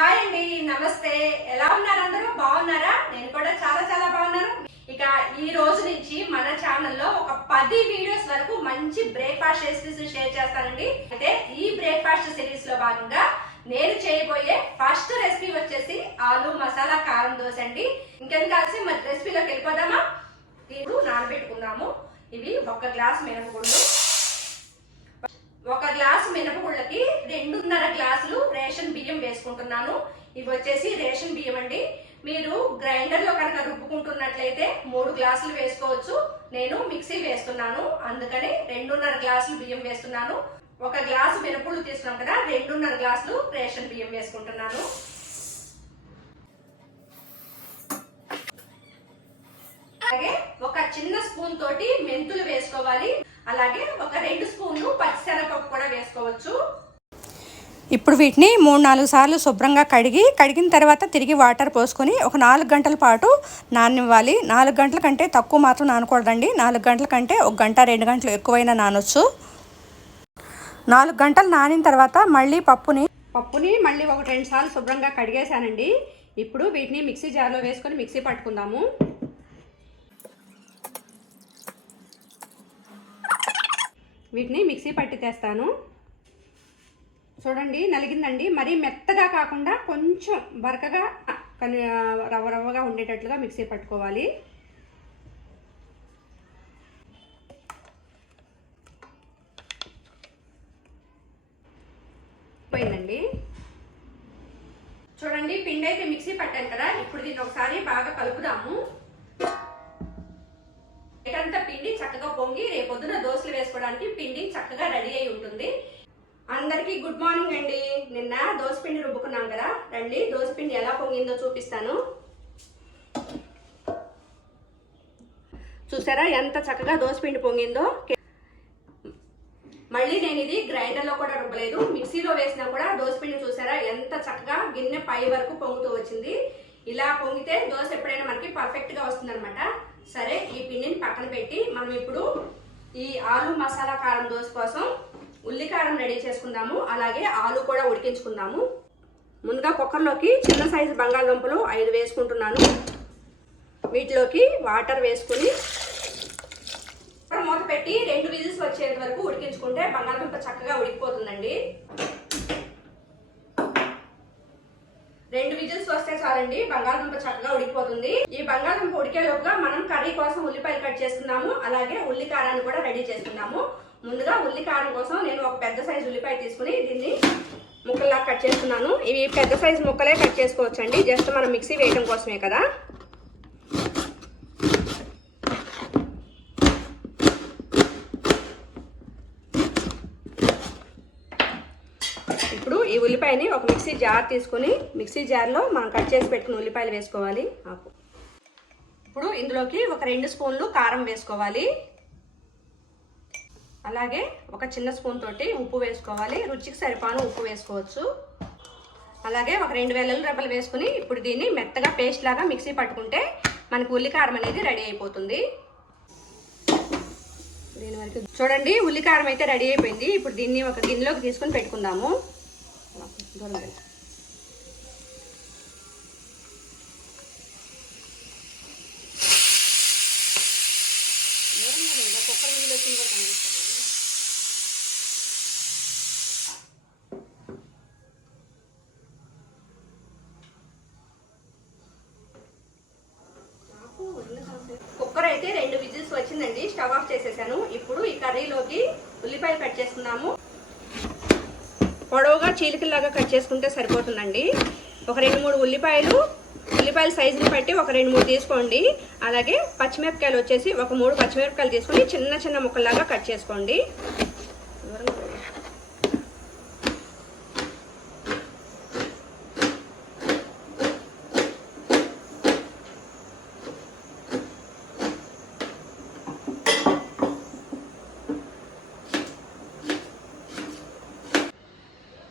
Hi అండి నమస్తే. ఎలా ఉన్నారు అందరూ? బాగున్నారా? నేను కూడా చాలా చాలా బాగున్నాను. ఇక ఈ రోజు నుంచి మన ఛానల్లో ఒక పది వీడియోస్ వరకు మంచి బ్రేక్ఫాస్ట్ రెసిపీస్ షేర్ చేస్తానండి. అయితే ఈ బ్రేక్ఫాస్ట్ సిరీస్లో భాగంగా నేను చేయబోయే ఫస్ట్ రెసిపీ వచ్చేసి ఆలు మసాలా కారం దోశ అండి. ఇంకెందుకు కలిసి మరి రెసిపీలోకి వెళ్ళిపోదామా? ఇప్పుడు నానబెట్టుకుందాము. ఇవి ఒక గ్లాస్ మినపగుండు. ఒక గ్లాసు మినపగుళ్ళకి రెండున్నర గ్లాసులు రేషన్ బియ్యం వేసుకుంటున్నాను. ఇవి వచ్చేసి రేషన్ బియ్యం అండి. మీరు గ్రైండర్లో కనుక రుబ్బుకుంటున్నట్లయితే మూడు గ్లాసులు వేసుకోవచ్చు. నేను మిక్సీ వేస్తున్నాను. అందుకని రెండున్నర గ్లాసులు బియ్యం వేస్తున్నాను. ఒక గ్లాసు మినపుళ్ళు తీసుకున్నాం కదా రెండున్నర గ్లాసులు రేషన్ బియ్యం వేసుకుంటున్నాను. అలాగే ఒక చిన్న స్పూన్ తోటి మెంతులు వేసుకోవాలి. అలాగే ఒక రెండు స్పూన్లు పచ్చిశనగపప్పు కూడా వేసుకోవచ్చు. ఇప్పుడు వీటిని మూడు నాలుగు సార్లు శుభ్రంగా కడిగి కడిగిన తర్వాత తిరిగి వాటర్ పోసుకొని ఒక నాలుగు గంటల పాటు నాననివ్వాలి. నాలుగు గంటల కంటే తక్కువ మాత్రం నానకూడదండి. నాలుగు గంటల కంటే ఒక గంట రెండు గంటలు ఎక్కువైనా నానొచ్చు. నాలుగు గంటలు నానిన తర్వాత మళ్ళీ పప్పుని పప్పుని మళ్ళీ ఒక రెండు సార్లు శుభ్రంగా కడిగేశానండి. ఇప్పుడు వీటిని మిక్సీ జార్లో వేసుకొని మిక్సీ పట్టుకుందాము. వీటిని మిక్సీ పట్టి తెస్తాను చూడండి నలిగిందండి. మరీ మెత్తగా కాకుండా కొంచెం బరకగా కని రవ్వ రవ్వగా ఉండేటట్లుగా మిక్సీ పట్టుకోవాలి. పోయిందండి. చూడండి పిండి అయితే మిక్సీ పట్టాను కదా. ఇప్పుడు దీన్ని ఒకసారి బాగా కలుపుదాము. చక్కగా పొంగి రేపొద్దున దోశలు వేసుకోవడానికి పిండి చక్కగా రెడీ అయి ఉంటుంది. అందరికీ గుడ్ మార్నింగ్ అండి. నిన్న దోశ పిండి రుబ్బుకున్నాం కదా రండి. దోశ పిండి ఎలా పొంగిందో చూపిస్తాను. చూసారా ఎంత చక్కగా దోశ పిండి పొంగిందో? మళ్ళీ నేను ఇది గ్రైండర్లో కూడా రుబ్బలేదు. మిక్సీలో వేసినా కూడా దోసపిండి చూసారా ఎంత చక్కగా గిన్నె పై వరకు పొంగుతూ వచ్చింది. ఇలా పొంగితే దోశ ఎప్పుడైనా మనకి పర్ఫెక్ట్గా వస్తుందన్నమాట. సరే ఈ పిండిని పక్కన పెట్టి మనం ఇప్పుడు ఈ ఆలు మసాలా కారం దోశ కోసం ఉల్లి కారం రెడీ చేసుకుందాము. అలాగే ఆలు కూడా ఉడికించుకుందాము. ముందుగా కుక్కర్లోకి చిన్న సైజు బంగాళదుంపలు ఐదు వేసుకుంటున్నాను. వీటిలోకి వాటర్ వేసుకుని మూత పెట్టి రెండు విజిల్స్ వచ్చేంత వరకు ఉడికించుకుంటే బంగాళదుంప చక్కగా ఉడికిపోతుందండి రెండు విజిల్స్ వస్తే చాలండి. బంగాళదుంప చక్కగా ఉడికిపోతుంది. ఈ బంగాళదుంప ఉడికేలోపుగా మనం కర్రీ కోసం ఉల్లిపాయలు కట్ చేసుకున్నాము. అలాగే ఉల్లి కారాన్ని కూడా రెడీ చేసుకున్నాము. ముందుగా ఉల్లి కారం కోసం నేను ఒక పెద్ద సైజు ఉల్లిపాయ తీసుకుని దీన్ని ముక్కల్లా కట్ చేస్తున్నాను ఇవి పెద్ద సైజు ముక్కలే కట్ చేసుకోవచ్చండి. జస్ట్ మనం మిక్సీ వేయడం కోసమే కదా. ఉల్లిపాయని ఒక మిక్సీ జార్ తీసుకొని మిక్సీ జార్లో మనం కట్ చేసి పెట్టుకున్న ఉల్లిపాయలు వేసుకోవాలి. ఆకు ఇప్పుడు ఇందులోకి ఒక రెండు స్పూన్లు కారం వేసుకోవాలి. అలాగే ఒక చిన్న స్పూన్ తోటి ఉప్పు వేసుకోవాలి. రుచికి సరిపాను ఉప్పు వేసుకోవచ్చు. అలాగే ఒక రెండు వేల రెబ్బలు వేసుకుని ఇప్పుడు దీన్ని మెత్తగా పేస్ట్ లాగా మిక్సీ పట్టుకుంటే మనకు ఉల్లికారం అనేది రెడీ అయిపోతుంది. దీని వరకు చూడండి ఉల్లికారం అయితే రెడీ అయిపోయింది. ఇప్పుడు దీన్ని ఒక గిన్నెలోకి తీసుకొని పెట్టుకుందాము. దూరం వెళ్ళు. దూరంగా వెళ్ళు. ఇంకా కుక్కర్ విజిల్ వచ్చింది కూడా కనిపిస్తుంది. కుక్కర్ అయితే రెండు విజిల్స్ వచ్చిందండి స్టవ్ ఆఫ్ చేసేసాను ఇప్పుడు ఈ కర్రీలోకి ఉల్లిపాయలు కట్ చేసుకున్నాము పొడవుగా కట్ చేసుకుంటే సరిపోతుందండి. ఒక రెండు మూడు ఉల్లిపాయలు ఉల్లిపాయల సైజుని బట్టి ఒక రెండు మూడు తీసుకోండి. అలాగే పచ్చిమిరపకాయలు వచ్చేసి ఒక మూడు పచ్చిమిరపకాయలు తీసుకొని చిన్న చిన్న ముక్కల్లాగా కట్ చేసుకోండి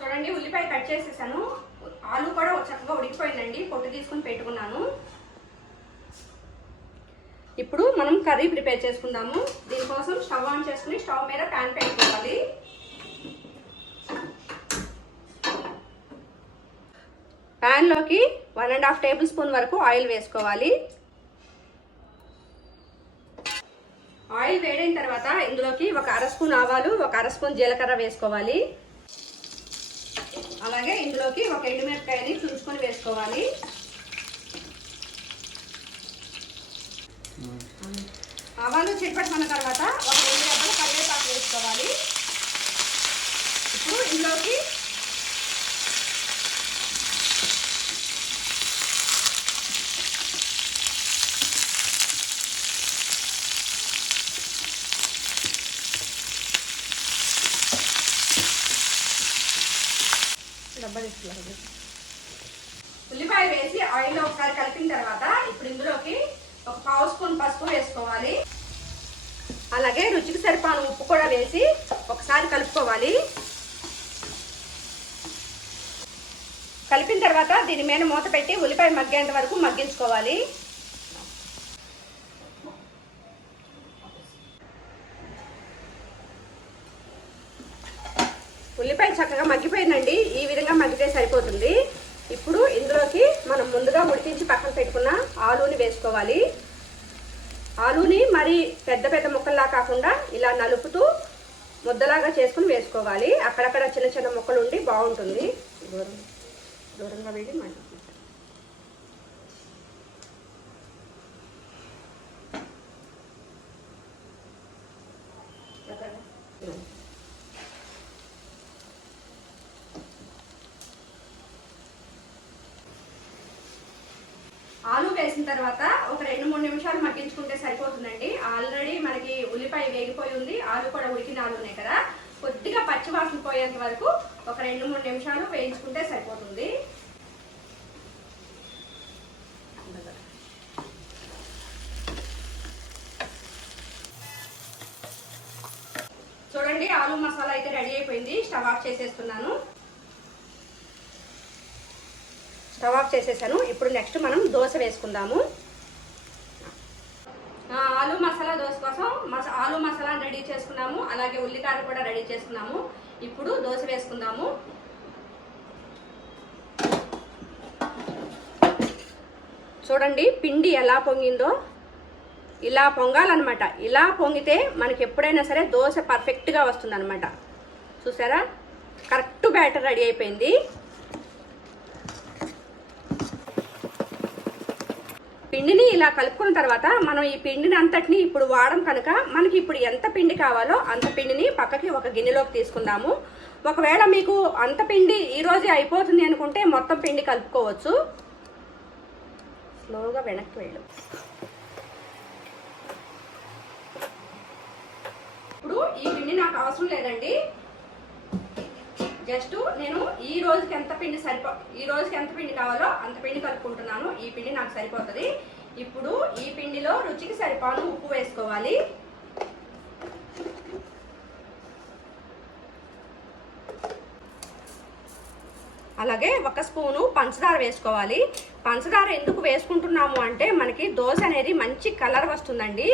చూడండి ఉల్లిపాయ కట్ చేసేసాను ఆలు కూడా చక్కగా ఉడికిపోయిందండి. పొట్టు తీసుకుని పెట్టుకున్నాను. ఇప్పుడు మనం కర్రీ ప్రిపేర్ చేసుకుందాము. దీనికోసం స్టవ్ ఆన్ చేసుకుని స్టవ్ మీద ప్యాన్ పెట్టుకోవాలి. ప్యాన్లోకి one and half tablespoon వరకు ఆయిల్ వేసుకోవాలి. ఆయిల్ వేడైన తర్వాత ఇందులోకి ఒక అర స్పూన్ ఆవాలు ఒక అర స్పూన్ జీలకర్ర వేసుకోవాలి. అలాగే ఇందులోకి ఒక ఎండుమిరపకాయని తుంచుకొని వేసుకోవాలి. ఆవాలు చిట్పట్టుకున్న తర్వాత ఒక రెండు రెబ్బలు కరివేపాకు వేసుకోవాలి ఇప్పుడు ఇందులోకి డబ్బా తీసుకున్నారు ఉల్లిపాయలు వేసి ఆయిల్లో ఒకసారి కలిపిన తర్వాత ఇప్పుడు ఇందులోకి ఒక పావు స్పూన్ పసుపు వేసుకోవాలి. అలాగే రుచికి సరిపాను ఉప్పు కూడా వేసి ఒకసారి కలుపుకోవాలి. కలిపిన తర్వాత దీని మీద మూత పెట్టి ఉల్లిపాయ మగ్గేంత వరకు మగ్గించుకోవాలి. ఉల్లిపాయ చక్కగా మగ్గిపోయిందండి. ఈ విధంగా మగ్గితే సరిపోతుంది. ఇప్పుడు ఇందులోకి మనం ముందుగా ఉడికించి పక్కన పెట్టుకున్న ఆలూని వేసుకోవాలి. ఆలూని మరి పెద్ద పెద్ద ముక్కల్లా కాకుండా ఇలా నలుపుతూ ముద్దలాగా చేసుకుని వేసుకోవాలి. అక్కడక్కడ చిన్న చిన్న ముక్కలు ఉండి బాగుంటుంది. దూరం దూరంగా వెళ్ళి మళ్ళీ ఆలు వేసిన తర్వాత ఒక రెండు మూడు నిమిషాలు మగ్గించుకుంటే సరిపోతుందండి. ఆల్రెడీ మనకి ఉల్లిపాయ వేగిపోయి ఉంది. ఆలు కూడా ఉడికిన ఉన్నాయి కదా. కొద్దిగా పచ్చివాసన పోయేంత వరకు ఒక రెండు మూడు నిమిషాలు వేయించుకుంటే సరిపోతుంది. చూడండి ఆలు మసాలా అయితే రెడీ అయిపోయింది. స్టవ్ ఆఫ్ చేసేస్తున్నాను. స్టవ్ ఆఫ్ చేసేసాను. ఇప్పుడు నెక్స్ట్ మనం దోశ వేసుకుందాము. ఆలు మసాలా దోశ కోసం మస ఆలు మసాలా రెడీ చేసుకున్నాము. అలాగే ఉల్లికాయలు కూడా రెడీ చేసుకున్నాము. ఇప్పుడు దోశ వేసుకుందాము. చూడండి పిండి ఎలా పొంగిందో. ఇలా పొంగాలన్నమాట. ఇలా పొంగితే మనకి ఎప్పుడైనా సరే దోశ పర్ఫెక్ట్గా వస్తుందన్నమాట. చూసారా? కరెక్ట్ బ్యాటర్ రెడీ అయిపోయింది. పిండిని ఇలా కలుపుకున్న తర్వాత మనం ఈ పిండిని అంతటిని ఇప్పుడు వాడడం కనుక మనకి ఇప్పుడు ఎంత పిండి కావాలో అంత పిండిని పక్కకి ఒక గిన్నెలోకి తీసుకుందాము. ఒకవేళ మీకు అంత పిండి ఈరోజే అయిపోతుంది అనుకుంటే మొత్తం పిండి కలుపుకోవచ్చు. స్లోగా వెనక్కి వెళ్ళు. ఇప్పుడు ఈ పిండి నాకు అవసరం లేదండి. జస్ట్ నేను ఈ రోజుకి ఎంత పిండి సరిపో ఈ రోజుకి ఎంత పిండి కావాలో అంత పిండి కలుపుకుంటున్నాను. ఈ పిండి నాకు సరిపోతుంది. ఇప్పుడు ఈ పిండిలో రుచికి సరిపోను ఉప్పు వేసుకోవాలి. అలాగే ఒక స్పూను పంచదార వేసుకోవాలి. పంచదార ఎందుకు వేసుకుంటున్నాము అంటే మనకి దోశ అనేది మంచి కలర్ వస్తుందండి.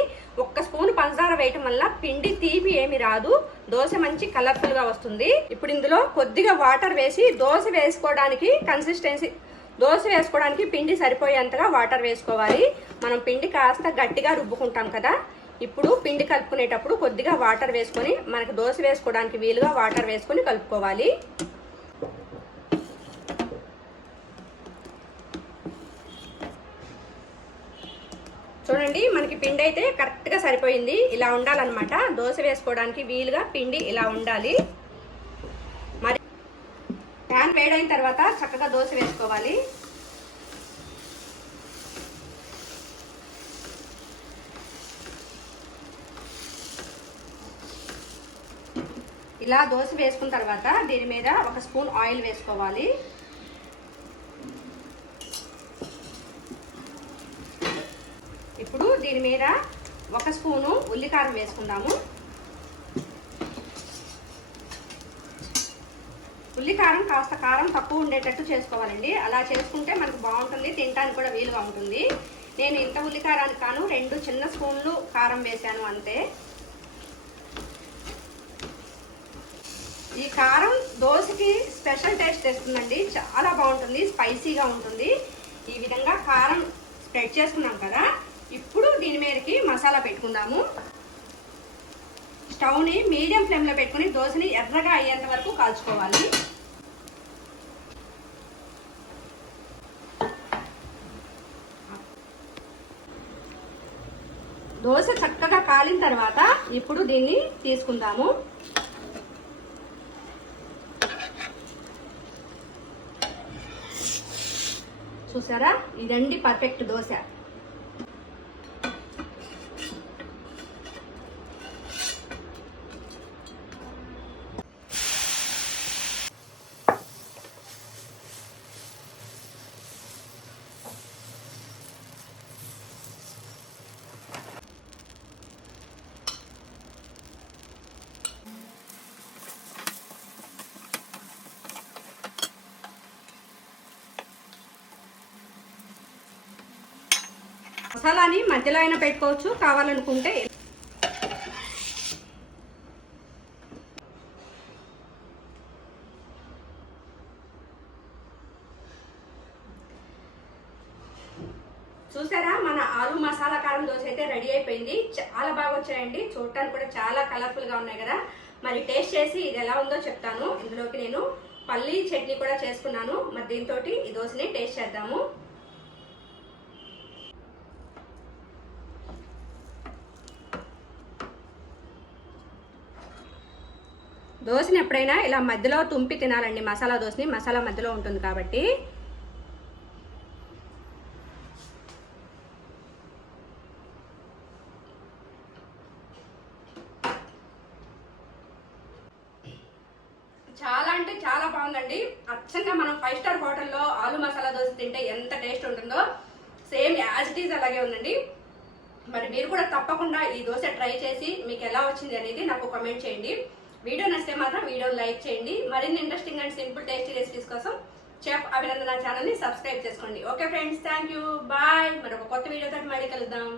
ఒక్క స్పూన్ పంచదార వేయటం వల్ల పిండి తీపి ఏమి రాదు. దోశ మంచి కలర్ఫుల్గా వస్తుంది. ఇప్పుడు ఇందులో కొద్దిగా వాటర్ వేసి దోశ వేసుకోవడానికి కన్సిస్టెన్సీ దోశ వేసుకోవడానికి పిండి సరిపోయేంతగా వాటర్ వేసుకోవాలి. మనం పిండి కాస్త గట్టిగా రుబ్బుకుంటాం కదా. ఇప్పుడు పిండి కలుపుకునేటప్పుడు కొద్దిగా వాటర్ వేసుకొని మనకు దోశ వేసుకోవడానికి వీలుగా వాటర్ వేసుకొని కలుపుకోవాలి. చూడండి మనకి పిండి అయితే కరెక్ట్గా సరిపోయింది. ఇలా ఉండాలన్నమాట. దోశ వేసుకోవడానికి వీలుగా పిండి ఇలా ఉండాలి. మరి ప్యాన్ వేడైన తర్వాత చక్కగా దోశ వేసుకోవాలి. ఇలా దోశ వేసుకున్న తర్వాత దీని మీద ఒక స్పూన్ ఆయిల్ వేసుకోవాలి ఇప్పుడు దీని మీద ఒక స్పూను ఉల్లికారం వేసుకుందాము. ఉల్లికారం కాస్త కారం తక్కువ ఉండేటట్టు చేసుకోవాలండి. అలా చేసుకుంటే మనకు బాగుంటుంది తినడానికి కూడా వీలుగా ఉంటుంది. నేను ఇంత ఉల్లికారానికి కాను రెండు చిన్న స్పూన్లు కారం వేశాను అంతే. ఈ కారం దోశకి స్పెషల్ టేస్ట్ తెస్తుందండి. చాలా బాగుంటుంది స్పైసీగా ఉంటుంది. ఈ విధంగా కారం స్ప్రెడ్ చేసుకున్నాం కదా ఇప్పుడు దీని మీదకి మసాలా పెట్టుకుందాము. స్టవ్ని మీడియం ఫ్లేమ్లో పెట్టుకుని దోశని ఎర్రగా అయ్యేంత వరకు కాల్చుకోవాలి. దోశ చక్కగా కాలిన తర్వాత ఇప్పుడు దీన్ని తీసుకుందాము. చూసారా? ఇదండి పర్ఫెక్ట్ దోశ. మసాలాని మధ్యలో అయినా పెట్టుకోవచ్చు. కావాలనుకుంటే చూసారా? మన ఆలు మసాలా కారం దోశ అయితే రెడీ అయిపోయింది. చాలా బాగా వచ్చాయండి. చూడటానికి కూడా చాలా కలర్ఫుల్గా ఉన్నాయి కదా. మరి టేస్ట్ చేసి ఇది ఎలా ఉందో చెప్తాను. ఇందులోకి నేను పల్లీ చట్నీ కూడా చేసుకున్నాను. మరి దీంతో ఈ దోశని టేస్ట్ చేద్దాము. దోశని ఎప్పుడైనా ఇలా మధ్యలో తుంపి తినాలండి. మసాలా దోశని మసాలా మధ్యలో ఉంటుంది కాబట్టి. చాలా అంటే చాలా బాగుందండి. అచ్చంగా మనం ఫైవ్ స్టార్ హోటల్లో ఆలు మసాలా దోశ తింటే ఎంత టేస్ట్ ఉంటుందో సేమ్ యాజ్ ఇట్ ఈజ్ అలాగే ఉందండి. మరి మీరు కూడా తప్పకుండా ఈ దోశ ట్రై చేసి మీకు ఎలా వచ్చింది అనేది నాకు కమెంట్ చేయండి. వీడియో నచ్చితే మాత్రం వీడియో లైక్ చేయండి. మరిన్ని interesting and simple tasty recipes కోసం చెఫ్ అభినందన ఛానల్ని సబ్స్క్రైబ్ చేసుకోండి. Okay friends thank you bye మరి ఒక కొత్త వీడియోతో మళ్ళీ కలుద్దాం.